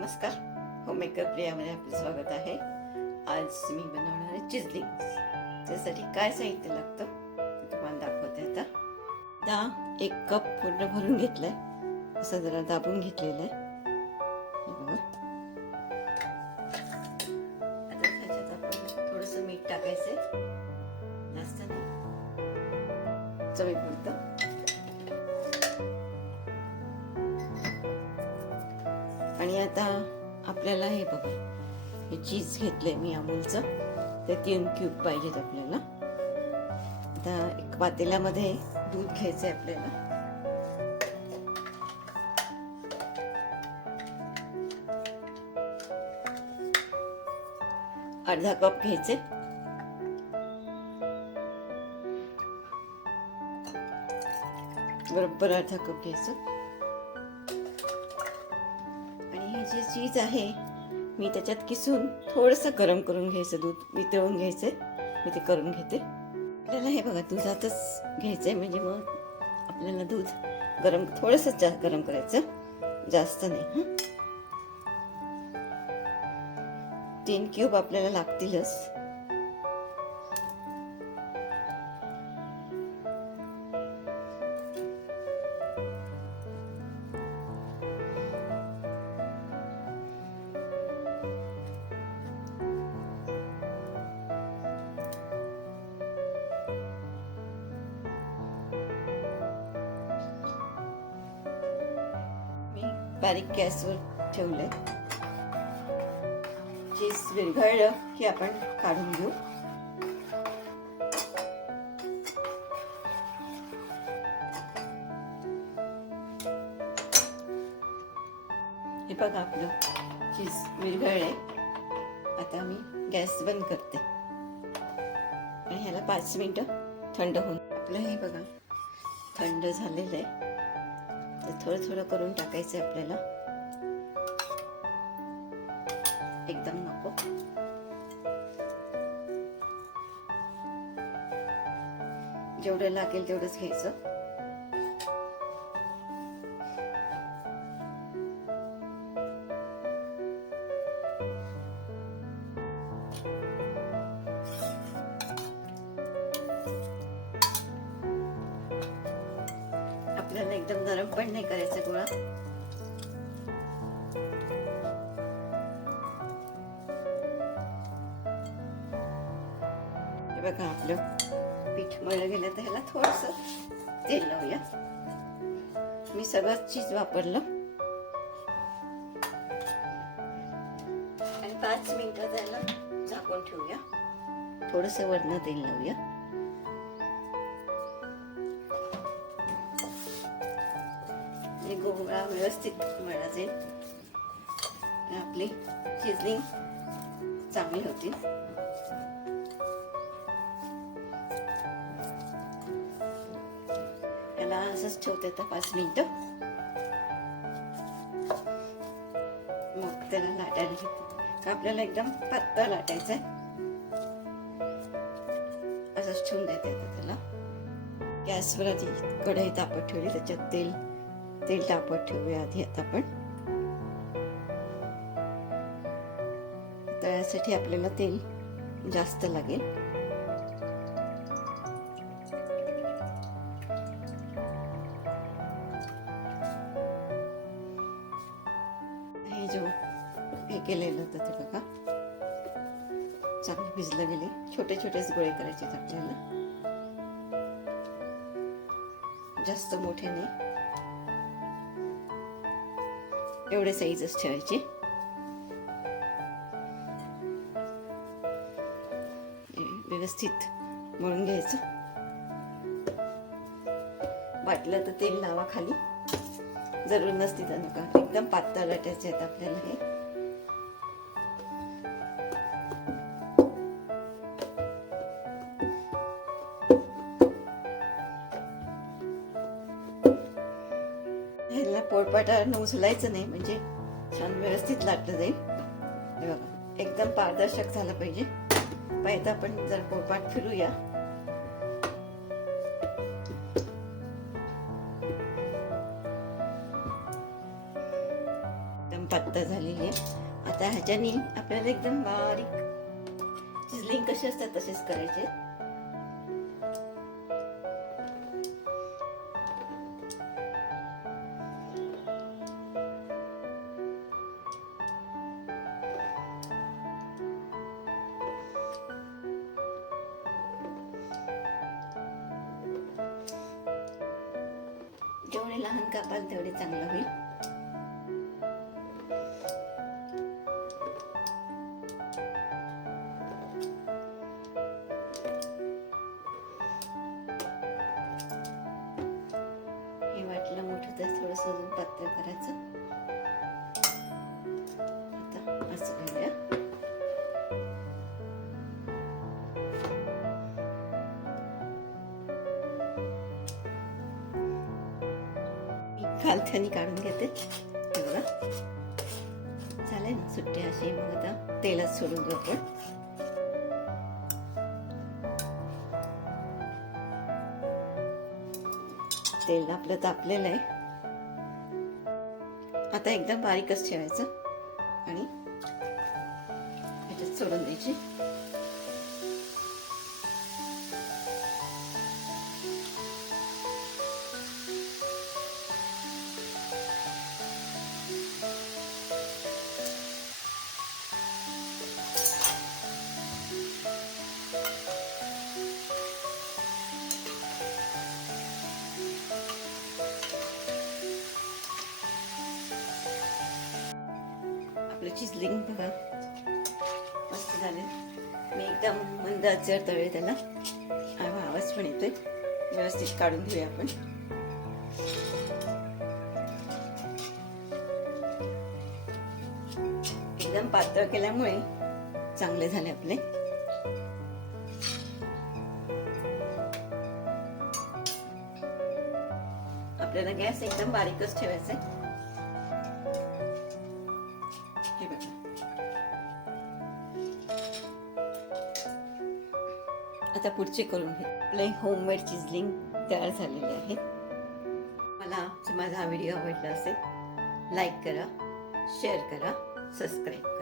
नमस्कार. Home maker प्रियामध्ये आपले स्वागत आहे. आज मी बनवणार आहे चिजलिंग्स. त्यासाठी काय साहित्य लागतं ते तुम्हाला दाखवते. आता 1 कप पूर्ण भरून घेतलाय, असं जरा दाबून घेतलेलं आहे. आता त्याच्यात आपण थोडंसं मीठ टाकायचंय, जास्त नाही, चवीपुरतं. आणि आता आपल्याला हे बघा, हे चीज घेतलंय मी अमूलचं, ते 3 क्यूब पाहिजेत आपल्याला. आता एक पातेल्यामध्ये दूध घ्यायचंय आपल्याला. अर्धा कप घ्यायचे. बरोबर अर्धा कप घ्यायचं. जे चीज आहे मी त्याच्यात किसून थोडंसं गरम करून घ्यायचं, दूध वितळून घ्यायचंय. मी ते करून घेते. आपल्याला हे बघा दुधातच घ्यायचंय, म्हणजे मग आपल्याला दूध गरम थोडंसं गरम करायचं, जास्त नाही. 3 क्यूब आपल्याला लागतीलच. बारीक गॅसवर ठेवलंय. चीज विरघळलं की आपण काढून घेऊ. हे बघा, आपलं चीज विरघळलंय. आता मी गॅस बंद करते आणि ह्याला 5 मिनिटं थंड होऊन. आपलं हे बघा थंड झालेलं आहे. तर थोडं थोडं करून टाकायचं आपल्याला, एकदम नको. जेवढं लागेल तेवढंच घ्यायचं. आपल्याला एकदम नरम पण नाही करायचं गोळा. हे बघा, आपलं पीठ मळलं गेलं. तर ह्याला थोडंसं तेल लावूया. मी सगळं चीज वापरलं आणि 5 मिनिटं त्याला झाकून ठेवूया. थोडंसं वरनं तेल लावूया. गोळा व्यवस्थित मळला जाईल आणि आपली चिजलिंग चांगली होती. त्याला असंच ठेवते आता 5 मिनिटं. मग त्याला लाटायला घेते. आपल्याला एकदम पातळ लाटायचंय. असंच ठेवून देते. आता त्याला गॅसवर आधी कढई तापत ठेवली, त्याच्यात तेल तापत ठेवूया आधी. आता आपण तळ्यासाठी आपल्याला तेल जास्त लागेल. हे जो हे केलेलं होतं ते बघा चांगलं भिजलं गेले. छोटे छोटेच गोळे करायचे आपल्याला, जास्त मोठे नाही. एवढे साईजच ठेवायचे. व्यवस्थित मळून घ्यायचं. वाटलं तर तेल लावा खाली, जरूर नसती तर नका. एकदम पातळ लाटायचे आहेत आपल्याला हे. ह्याला पोळपाटानं उचलायचं नाही, म्हणजे छान व्यवस्थित लाटलं जाईल. हे बघा, एकदम पारदर्शक झालं पाहिजे. पाहिजे आपण जर पोळपाट फिरूया. पातळ झालेली आहे. आता ह्याच्यानी आपल्याला एकदम बारीक चिजलिंग कसे असतात तसेच करायचे. जेवढे लहान कापाल तेवढे चांगलं होईल. हे वाटलं मोठं तर थोडंसं अजून पातळ करायचं. आता असं करूया. खालथ्यानी काढून घेते. हे बघा चालेल ना सुट्टे असे. मग आता तेलात सोडून घेऊ आपण. तेल आपलं तापलेलं आहे. आता एकदम बारीकच ठेवायचं आणि ह्याच्यात सोडून द्यायची. आपलं चिजलिंग बघा मस्त झाले. मी एकदम मंद आचेवर तळले त्याला. आवाज पण येतोय. व्यवस्थित काढून घेऊया आपण. एकदम पातळ केल्यामुळे चांगले झाले आपले. आपल्याला गॅस एकदम बारीकच ठेवायचा आहे. हे बघा आता पुढचे करून घे. आपले होममेड चिजलिंग तयार झालेले आहे. मला माझा हा व्हिडिओ आवडला असेल लाईक करा, शेअर करा, सबस्क्राईब करा.